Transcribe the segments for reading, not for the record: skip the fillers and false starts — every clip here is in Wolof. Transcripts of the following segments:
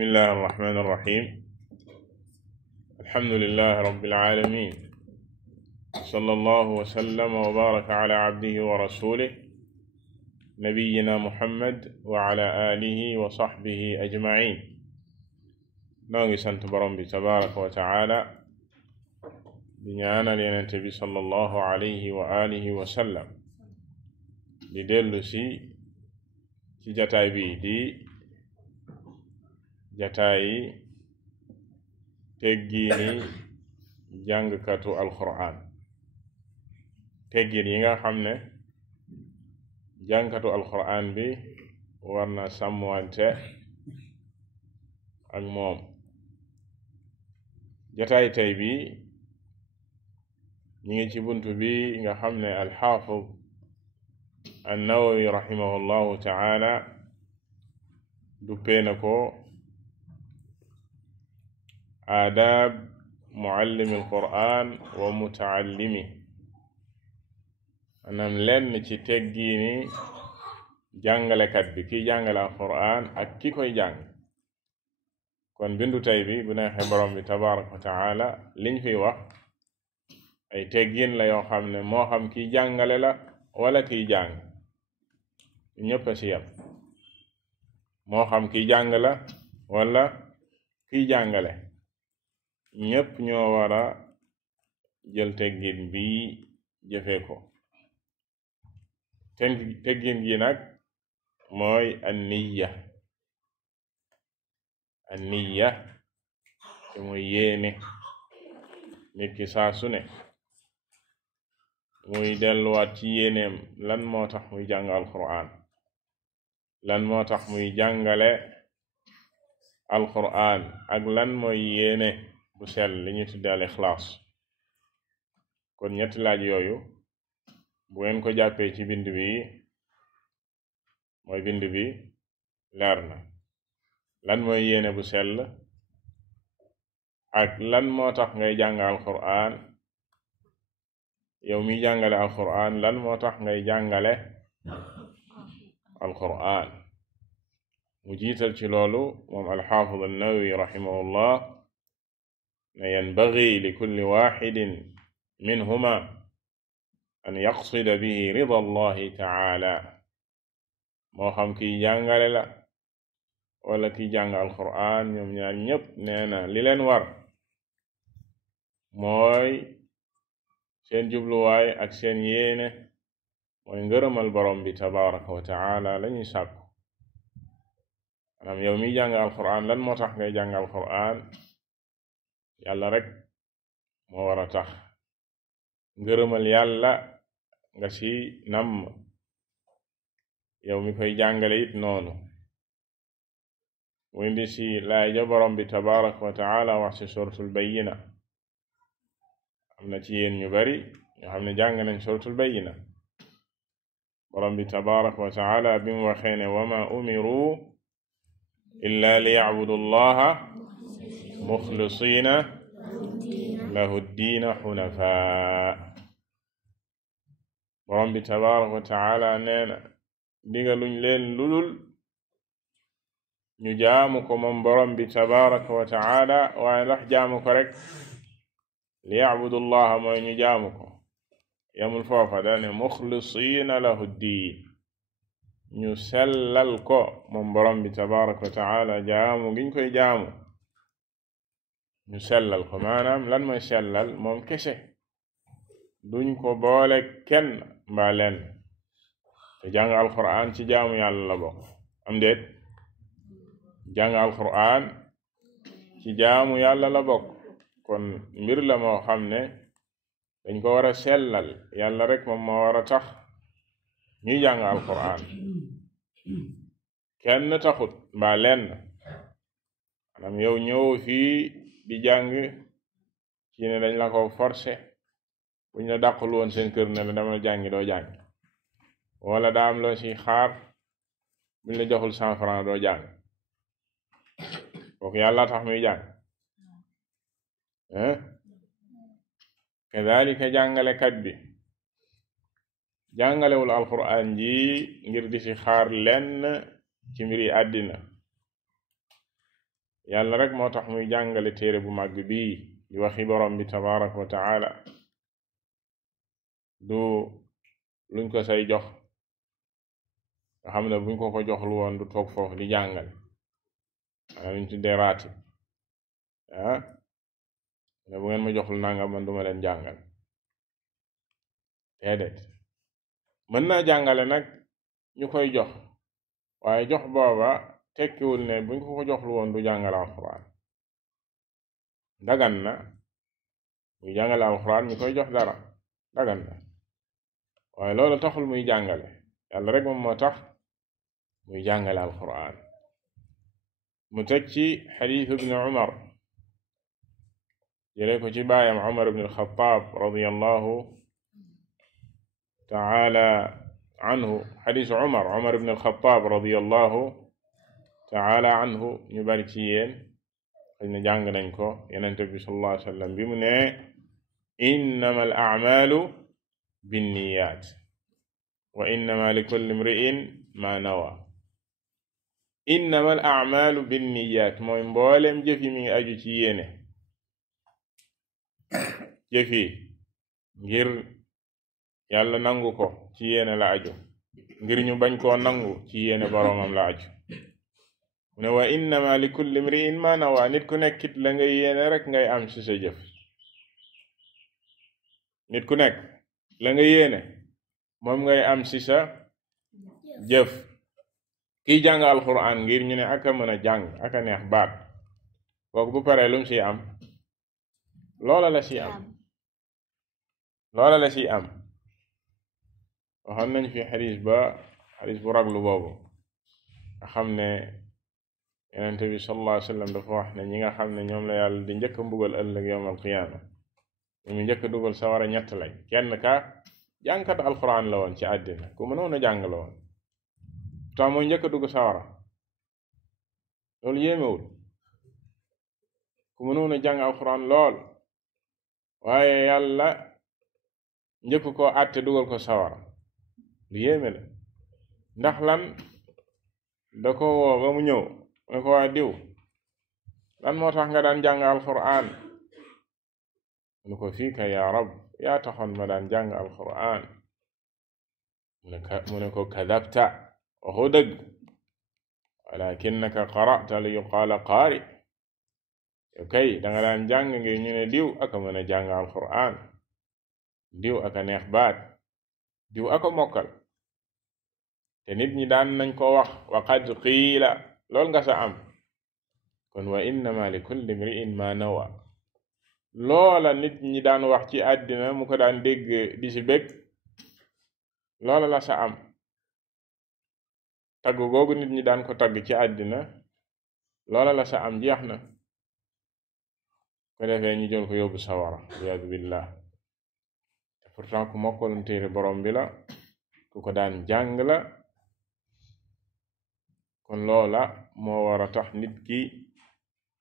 bismillahi arrahmani irrahim alhamdulilahi rabbil alamin sallallahu wa sallama wa baraka ala abdihi wa rasulih nabiyina muhammad wa ala alihi wa sahbihi ajmain. noo ngi sant borom bi tabaraka wa taala di ñaanal yenente bi sallallahu alayhi wa alihi wa sallam di dellu ci jataay bi di jataayi teggiini jàngkatu alquran, teggiin yi nga xam ne jàngkatu alquran bi war na sàmmwante ak moom. jataay tey bi ñu ngi ci buntu bi nga xam ne alxaafid an-Nawawi rahimahullahu taala duppee na ko aadaab muallimi alquran wa mutaallimi, maanaam lenn ci teggiini jàngalekat bi kiy jàngale alquran ak ki koy jàng. kon bindu tey bi bu neexee borom bi tabaraka wa taala liñ fiy wax ay teggiin la yoo xam ne moo xam kiy jàngale la wala kiy jàng, ñépp a ci yam. moo xam kiy jàng la wala kiy jàngale, ñépp ñoo war a jël teggin bi jëfe ko. teggin gi nag mooy anniya te muy yéene nit ki saa su ne muy delluwaat ci yéeneem lan moo tax muy jàng alquran, lan moo tax muy jàngale alquran, ak lan mooy yéene bu sell li ñu tudde al ixlaas. kon ñetti laaj yooyu bu ngeen ko jàppee ci bind bi mooy bind bi leer na. lan mooy yéene bu sell ak lan moo tax ngay jàng alquran, yow mi jàngale alquran lan moo tax ngay jàngale alquran. mu jiital ci loolu moom alxaafid an-Nawawi rahimahullah ne yanbaghi li kulli waxidin minhuma an yaqsida bihi rida allahi taala. moo xam kiy jàngale la wala kiy jàng alquran, ñoom ñaar ñépp nee na li leen war mooy seen jubluwaay ak seen yéene mooy ngërëmal borom bi tabaraka wa taala lañuy sàkku. maanaam yow mi jàng alquran lan moo tax ngay jàng alquran? yàlla rek moo war a tax. ngërëmal yàlla nga ci namm, yow mi koy jàngale it noonu. mu indi ci laay ja borom bi tabaraka wa taala wax ci suratul bayyina. am na ci yéen ñu bari ñoo xam ne jàng nañ suratul bayyina. borom bi tabaraka wa taala bi mu waxee ne wa ma umiru illa li yacbudu allaha muxlisina lahu ddiina xunafaa. borom bi tabaraka wa taala nee na digaluñ leen ludul ñu jaamu ko moom borom bi tabaraka wa taala, waaye ndax jaamu ko rek li yacbudu allaha mooy ñu jaamu ko yamul foofa, dane muxlisina lahu ddiin, ñu sellal ko moom borom bi tabaraka wa taala jaamu giñ koy jaamu, ñu sellal ko. maanaam lan mooy sellal? moom kese, duñ ko boole kenn mbaa leen. te jàng alquran ci jaamu yàlla la bokk, am déet? jàng alquran ci jaamu yàlla la bokk. kon mbir la moo xam ne dañ ko war a sellal, yàlla rek moom moo war a tax ñuy jàng alquran, kenn taxut mbaa lenn. maanaam yow ñëw fii di jàng ci ne dañ la ko forcé, buñ la dàqul woon seen kër ne la demal jàngi doo jàng, wala daa am loo ci xaar, buñ la joxul 100 francs doo jàng. kooku yàlla tax muy jàng. kadhalika jàngalekat bi jàngalewul alquran ji ngir di ci xaar lenn ci mbiri àddina, yàlla rek moo tax muy jàngale téere bu màgg bii di waxi borom bi tabaraka wa taala du luñ ko say jox nga xam ne buñ ko joxlu woon du toog foofu di jàngale ana luñ tuddee raatib ne bu ngeen ma joxul nanga man duma leen jàngal déedéet mën naa jàngale nag ñu koy jox waaye jox booba tekkiwul ne buñ ko joxlu woon du jàngale alxuraan dagan na muy jàngale alxuraan ñu koy jox dara dagan na waaye loolu taxul muy jàngale yàlla rek moom moo tax muy jàngale alxuraan mu teg ci xadiis ibn Umar jëlee ko ci baayam Umar ibn al-Khattab radiyallahu ta'ala anhu xadiis Umar ibn al-Khattab radiyallahu ta'ala anhu ñu bari ci yéen xëy na jàng nañ ko Yonent bi sallallahu alayhi wa sallam bi mu ne innama al a'malu binniyat wa innama likulli imri'in ma nawa innama al a'malu binniyat mooy mboolem jëf yi mi ngi aju ci yéene jëf yi ngir yàlla nangu ko ci yéene la aju ngir ñu bañ koo nangu ci yéene boroomam la aju mu ne wa innama likulli imri'in ma nawa nit ku nekkit la ngay yéene rek ngay am ci sa jëf nit ku nekk la nga yéene moom ngay am ci sa jëf kiy jàng alxuraan ngir ñu ne aka mën a jàng aka neex baat kooku bu paree lum ci am loola la ci am waxoon nañ fi xadiis bu raglu boobu nga xam ne Yonent bi sallallahu alayhi wa sallam dafa wax ne ñi nga xam ne ñoom la yàlla di njëkk a mbugal ëllëg yawmal qiyaama ñu njëkk a dugal sawara ñett lañ kenn ka jàngkat alxuraan la woon ci àddina ku mënoon a jàng la woon pourtant mooy njëkk a dugg sawara loolu yéemewul ku mënoon a jàng alxuraan lool waaye yàlla njëkk ko àtte dugal ko sawara lu yéeme la ndax lan da ko woo ba mu ñëw mu ne ko waa diw lan moo tax nga daan jàng alxuraan mu ne ko fii ka yaa rab yaa taxoon ma daan jàng alxuraan mu ne ko kadabta waxu dëgg walakinnaka qara'ta li yuqaala qaari yow kay danga daan jàng ngir ñu ne diw aka mën a jàng alxuraan diw aka neex baat diw aka mokkal te nit ñi daan nañ ko wax wa qad qiila lool nga sa am kon wa innama li kulli imri'in ma nawa loola nit ñi daan wax ci àddina mu ko daan dégg di ci bég loola la sa am tagg googu nit ñi daan ko tagg ci àddina loola la sa am jeex na ko defee ñu jël ko yóbbu sawara iyaadu billah te pourtant ku mokkaloon téere borom bi la ku ko daan jàng la kon loola moo war a tax nit ki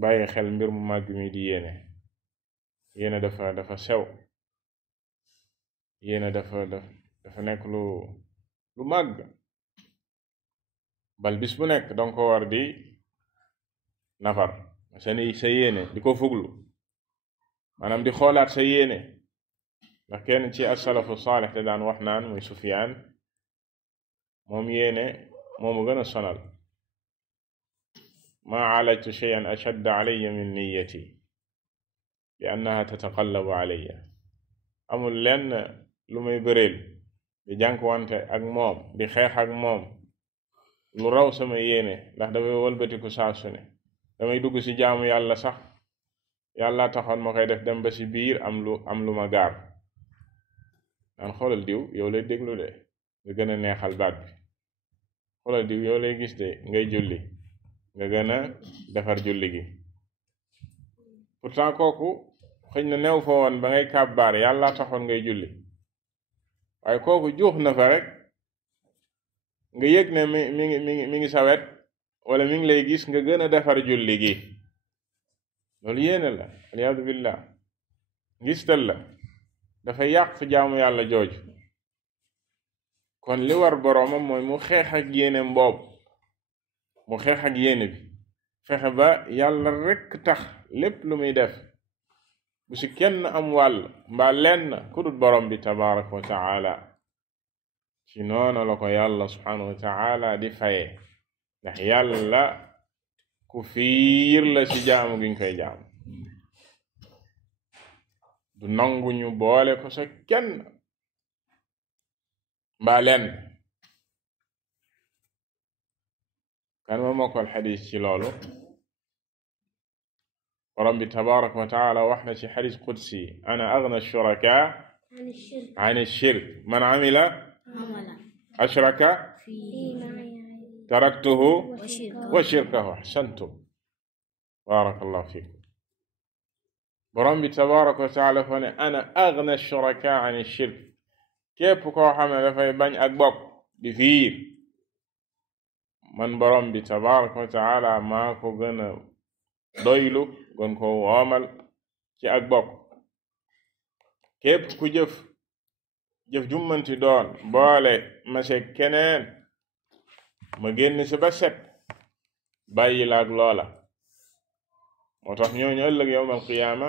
bàyyi xel mbir mu màgg mi di yéene dafa sew yéene dafa nekk lu màgg bal bis bu nekk danga ko war di nafar sa yéene di ko fuglu maanaam di xoolaat sa yéene ndax kenn ci as-salafu saalih te daan wax naan muy Sufyaan moom yéene moomu gën a sonal ma alajtu shay'an ashadda alayya min niyyati li annaha tataqallabu alayya amul lenn lu may bëreel di jànkuwante ak moom di xeex ak moom lu raw sama yéene ndax dafay wëlbatiku saa su ne damay dugg ci jaamu yàlla sax yàlla taxoon ma koy def dem ba ci biir am lu ma gaar naan xoolal diw yow lay déglu de nga gën a neexal baat bi xoolal diw yow lay gis de ngay julli nga gën a defar julli gi pourtant kooku xëy na new fa woon ba ngay kàbbaar yàlla taxoon ngay julli waaye kooku juux na fa rek nga yëg ne mi ngi sa wet wala mi ngi lay gis nga gën a defar julli gi loolu yéene la aliyaadu billah ngistal la dafay yàq fi jaamu yàlla jooju kon li war boroomam mooy mu xeex ak yéene mboob mu xeex ak yéene bi fexe ba yàlla rekk tax lépp lu muy def bu ci kenn am wàll mbaa lenn ku dul borom bi tabaraka wa taala ci noonu la ko yàlla subhanahu wa taala di faye ndax yàlla ku fiir la ci jaamu gi ñu koy jaamu du nangu ñu boole ko sa kenn mbaa lenn kan ma mokkal xadis ci loolu borom bi tabaraka wa taala wax na ci xadis qudsi ana agna shuraka an shirk man amila ashraka taraktuhu wa shirkahu ahsantum barakallahu fikum borom bi tabaraka wa taala fa ne ana agna shuraka an shirk képp koo xam ne dafay bañ ak bokk di fiir man borom bi tabaraka wa taala maa ko gën a doylu gën ko woomal ci ak bokk képp ku jëf jummanti doon boole ma se keneen ma génn si ba set bàyyi la ak loola moo tax ñooñu ëllëg yawmal qiyaama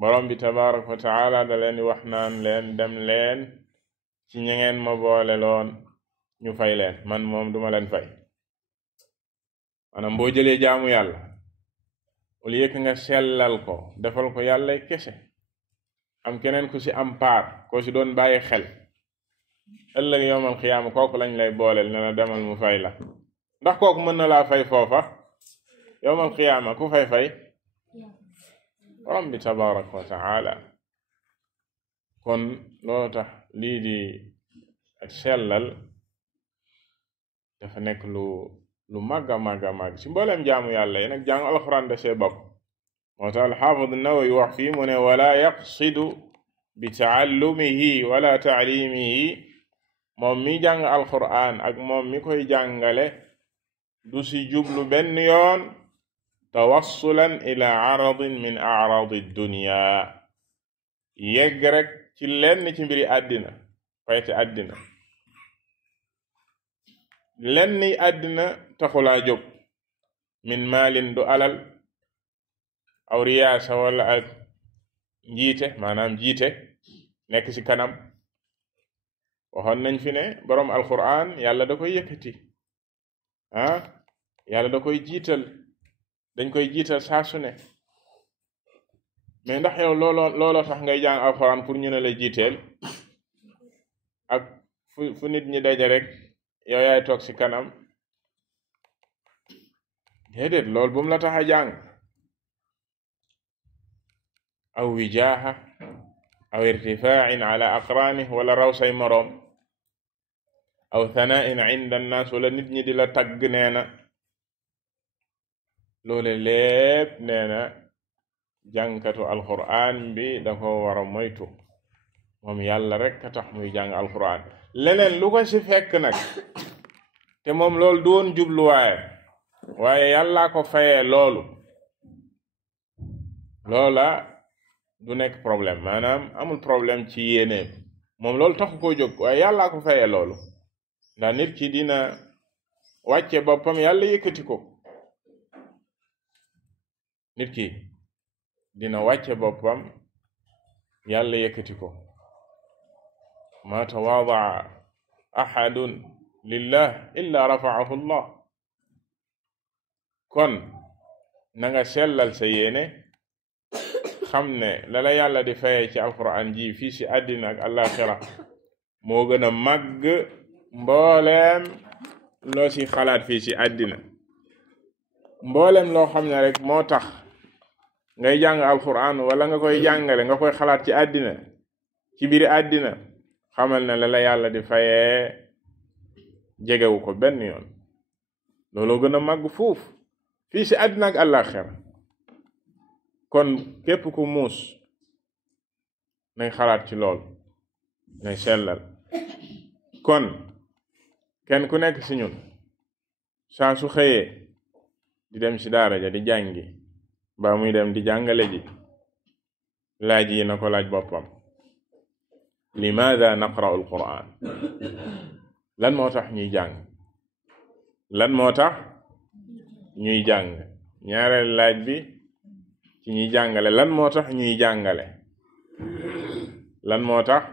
borom bi tabaraka wa taala da leen di wax naan leen dem leen ci ñengeen ma boole loon ñu fay leen man moom duma leen fay maanaam boo jëlee jaamu yàlla au lieu que nga sellal ko defal ko yàlla kese am keneen ku ci am paar koo ci doon bàyyi xel ëllëg yawmal qiyaama kooku lañ lay booleel ne la demal mu fay la ndax kooku mën na laa fay foofa yawmal qiyaama ku fay borom bi tabaraka wa taala kon loolu tax lii di ak sellal dafa nekk lu màgg a màgg ci mbooleem jaamu yàlla yi nag jàng alxuraan da see bokk moo tax alxaafid an-Nawawi wax fii mu ne wala yaqsidu bi taallumihi wala taalimihi moom mi jàng alxuraan ak moom mi koy jàngale du si jublu benn yoon tawassulan ila aradin min aradi dunya yegg rek ci lenn ci mbiri àddina fayte àddina lenn àddina taxulaa jóg min maalin du alal aw riyaasa wala ak njiite maanaam jiite nekk ci kanam waxoon nañ fi ne boroom alquran yàlla da koy yëkkati yàlla da koy jiital dañ koy jiital saa su ne mais ndax yow looloo tax ngay jàng alquran pour ñu ne la jiiteel ak fu nit ñi daje rek yow yaay toog ci kanam déedéet loolu bu mu la tax a jàng aw wijaaha aw irtifaain ala aqraani wala raw say moroom aw thanaain inda annaas wala nit ñi di la tagg nee na loole lépp nee na jàngkatu alquran bi da ko war a moytu moom yàlla rek a tax muy jàng alquran leneen lu ko ci fekk nag te moom loolu du woon jubluwaaye waaye yàllaa ko fayee loolu loola du nekk problème maanaam amul problème ci yéeneem moom loolu taxu koo jóg waaye yàllaa ko fayee loolu ndax nit ki dina wàcce boppam yàlla yëkkati ko nit ki dina wàcce boppam yàlla yëkkati ko ma tawaadaa ahadun lillah illa rafa'ahu allah kon na nga sellal sa yéene xam ne la yàlla di fayee ci alquran ji fii ci àddina ak àllaxira moo gën a màgg mbooleem loo ci xalaat fii ci àddina mbooleem loo xam ne rek moo tax ngay jàng alquran wala nga koy jàngale nga koy xalaat ci àddina ci biir àddina xamal ne la yàlla di fayee jegewu ko benn yoon looloo gën a màgg fuuf fii ci àddina ak àllaxira kon képp ku muus nañ xalaat ci lool nañ sellal kon kenn ku nekk ci ñun saa su xëyee di dem ci daara ja di jàngi ba muy dem di jàngale ji laaj yi na ko laaj boppam limaada naqra'u alquran lan moo tax ñuy jàng lan moo tax ñuy jàng ñaareel laaj bi ci ñuy jàngale lan moo tax ñuy jàngale lan moo tax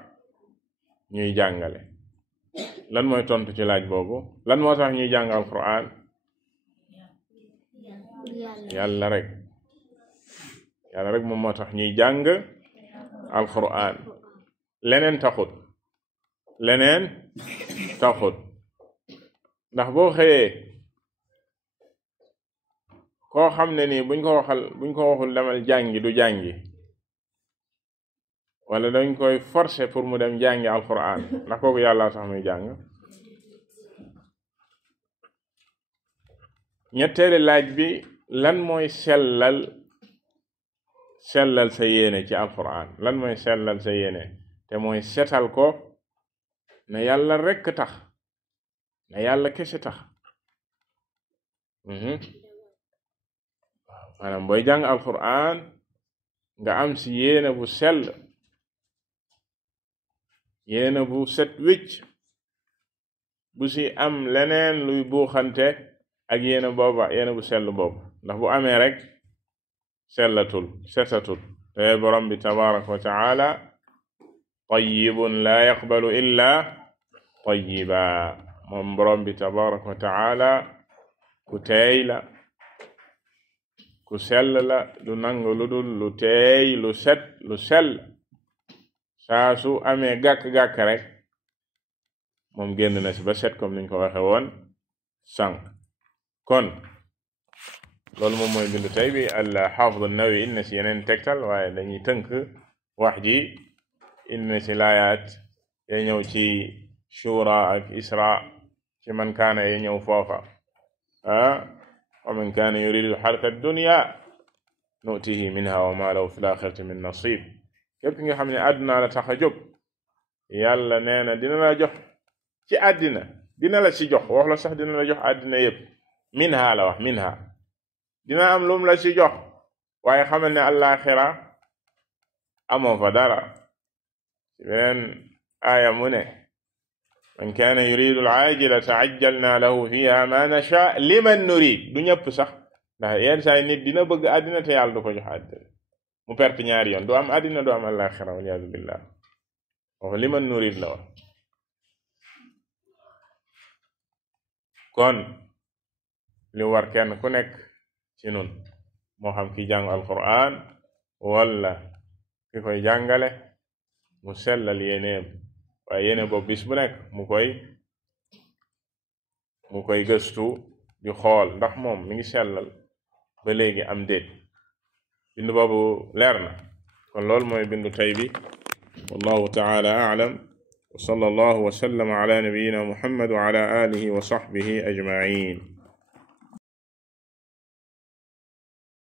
ñuy jàngale lan mooy tontu ci laaj boobu lan moo tax ñuy jàng alquran yàlla rek moom moo tax ñuy jàng alquran leneen taxut ndax boo xëyee koo xam ne nii buñ ko waxul demal jàngi du jàngi wala dañ koy forcer pour mu dem jàngi alquran ndax kooku yàlla sax muy jàng ñetteeli laaj bi lan mooy sellal sa yéene ci alquran lan mooy sellal sa yéene te mooy setal ko na yàlla rekk tax na yàlla kese tax maanaam booy jàng alquran nga am si yéene bu sell yéene bu set wicc bu si am leneen luy buuxante ak yéene bu sell boobu ndax bu amee rek setatul te borom bi tabaraka wa taala tayyibun la yaqbalu illa tayyiba moom borom bi tabaraka wa taala ku teey la ku sell la du nangu lu dul lu teey lu set lu sell saa su amee gàkk-gàkk rek moom génn na si ba set comme niñ ko waxe woon sànq kon loolu moom mooy bindu tey bi al-Hafiz an-Nawawi indi na si yeneen tegtal waaye dañuy tënk wax ji indi na si laayaat ya ñëw ci shura ak isra ci man kaana ya ñëw foofa wa man kaana yuridu al-hayata ad-dunya nu'tihi minha wa ma lahu fil akhirati min nasib képp nga xam ne àdduna la tax a jóg yàlla nee na dina la jox ci àddina dina la ci jox wax la sax dina la jox àddina yépp minha la wax minha dina am lum la ci jox waaye xamal ne àllaaxira amoo fa dara ci beneen aaya mu ne man kaana yuridu al-aajilata ajjalna lahu fiha ma nasha liman nurid du ñëpp sax ndax yenn saa nit dina bëgg àddina te yàlla du ko jox àddina mu perte ñaari yoon du am àddina du am àllaaxira waliyaadu billah wax liman nurid la wax kon li war kenn ku nekk ci nun moo xam ki jàng alquran wala ki koy jàngale mu sellal yéeneem waaye yéene boobu bis bu nekk mu koy gëstu di xool ndax moom mi ngi sellal ba léegi am déet bindu boobu leer na kon loolu mooy bindu tey bi wallahu ta'ala a'lam wa sallallahu wa sallama ala nabiyyina muhammad wa ala alihi wa sahbihi ajma'in